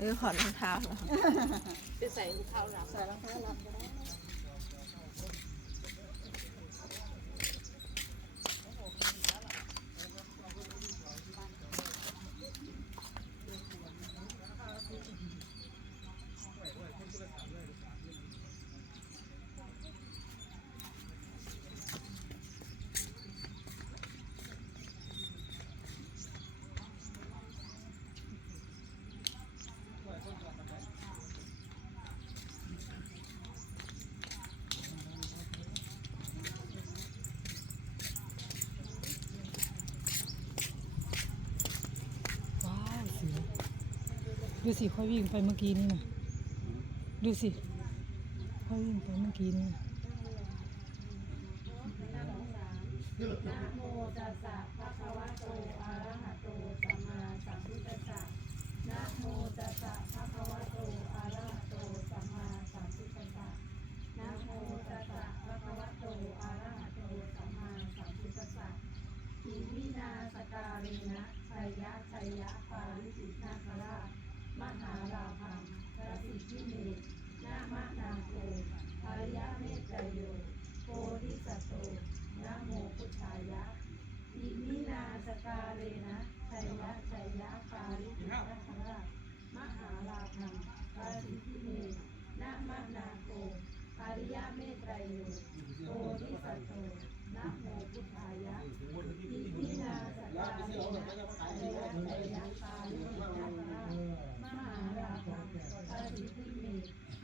เออขอดรองเท้าเหรอไปใส่รองเท้าหลังใส่รองเท้าหลับก็ได้ ดูสิเขาวิ่งไปเมื่อกี้นี่นะดูสิเขาวิ่งไปเมื่อกี้นี่นะนะโมตัสสะภะคะวะโตอะระหะโตสัมมาสัมพุทธัสสะนะโมตัสสะภะคะวะโตอะระหะโตสัมมาสัมพุทธัสสะนะโมตัสสะภะคะวะโตอะระหะโตสัมมาสัมพุทธัสสะอิมินาสการินะชัยยะชัยยะปาริจิตนาคราช มหาราพังประสิทธิเมตนามะนาโกอริยเมตไตรโยโพธิสัตโตนะโมพุทธายะอิมินาสกาเรนะชัยยะชัยยะปาริจิตนาคราชมหาลาภังปาสิทธิเมตนะมะนาโกอริยเมตไตรโยโพธิสัตโต นะโมพุทธายะ อิมินาสการเรนะชัยยะชัยยะปาริจิตนาคราชมหาลาภังปาสิทธิเม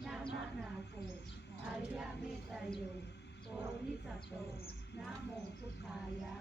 นะมะนาโกอริยเมตไตร โยโพธิสัตโตนะโมพุทธายะ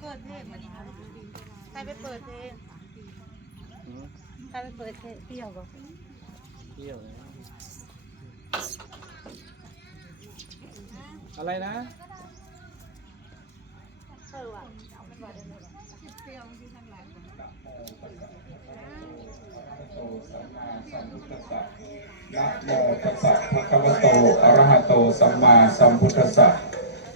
เปิดเพลงมันใครไปเปิดเพลงใครไปเปิดเพลงเที่ยวก็เที่ยวนะอะไรนะ เออว่ะนะโมตัสสะภะคะวะโต อะระหะโต สัมมาสัมพุทธัสสะ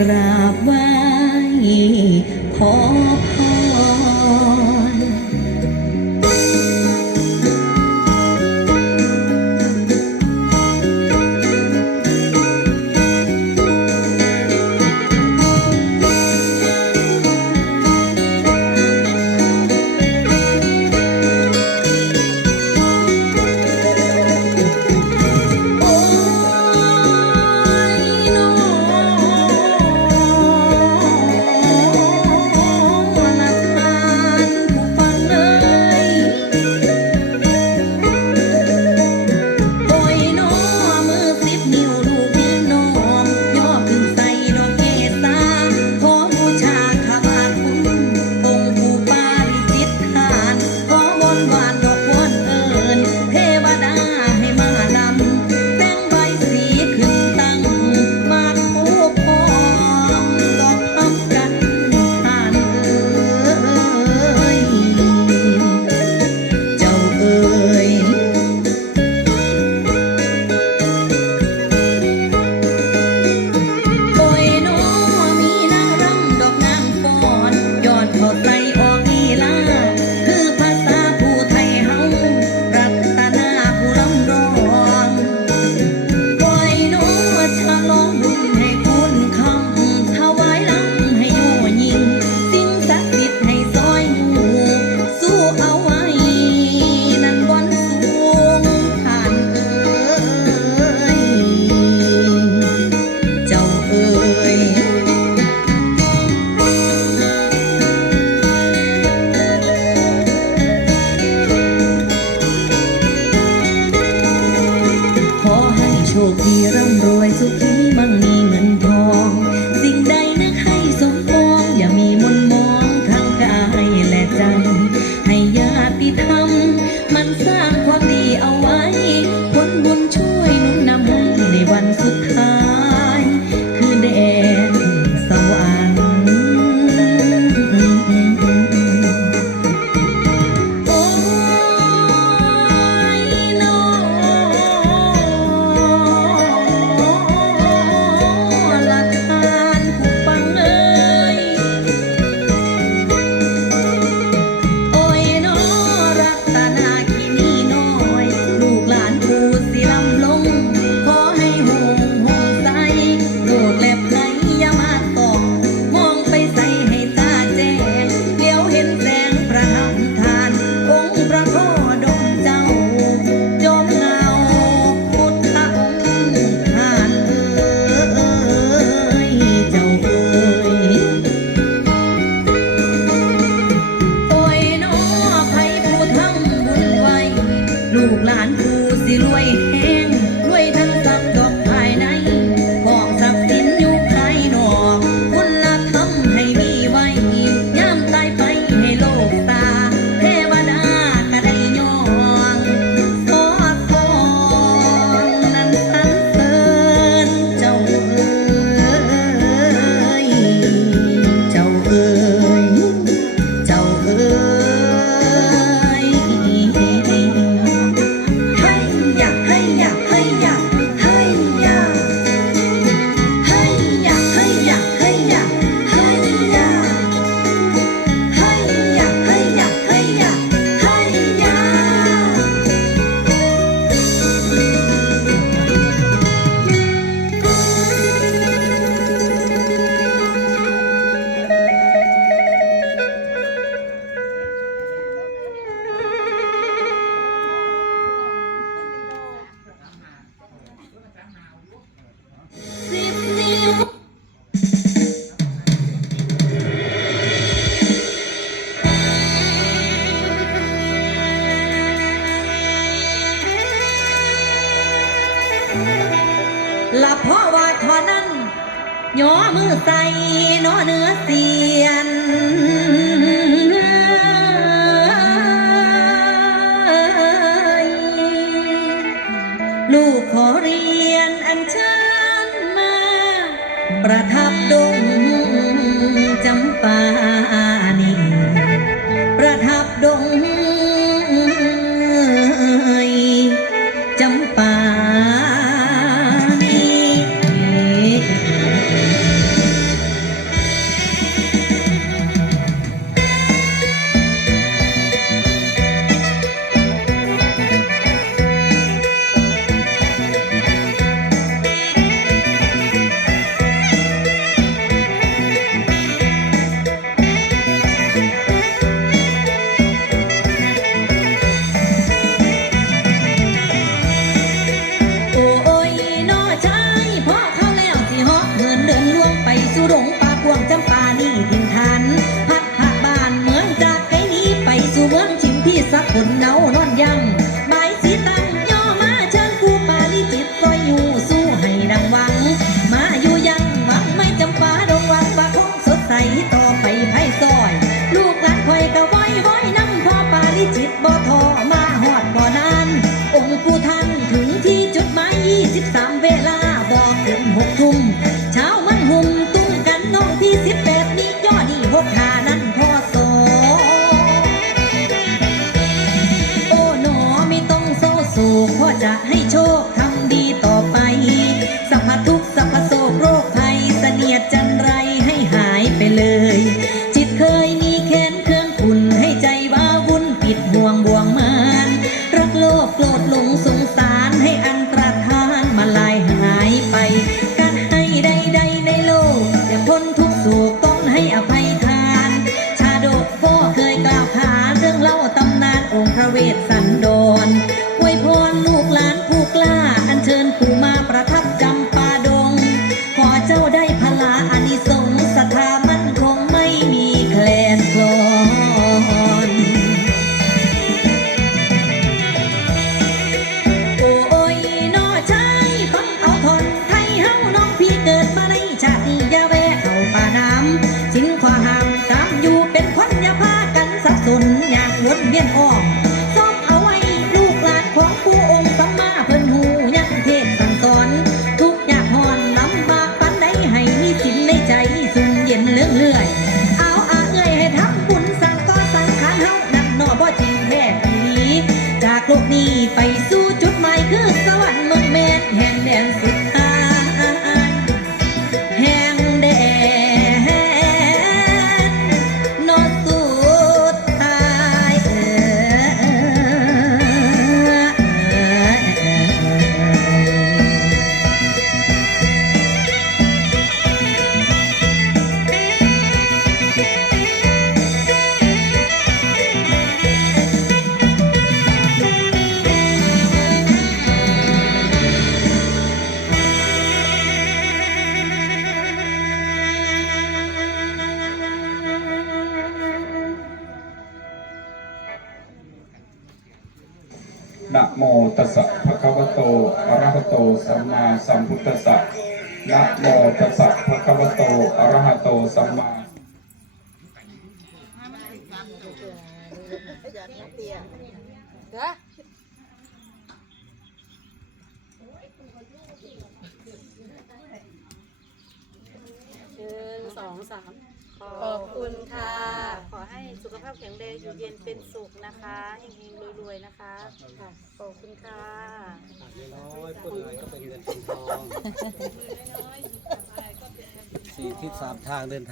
กราบไหว้ขอ ขอเรียนอันชันมา ประทับดงจำปานีประทับดงาสัมพุทธสสะนะโมตัสสะภะคะวะโตอะระหะโตสัมมาสองสาม ขอบคุณค่ะ ขอให้สุขภาพแข็งแรงอยู่เย็นเป็นสุขนะคะเฮงๆรวยๆนะคะค่ะขอบคุณค่ะน้อยพูดอะก็เป็นเงินทองสี่ทิศสามทางเดินทาง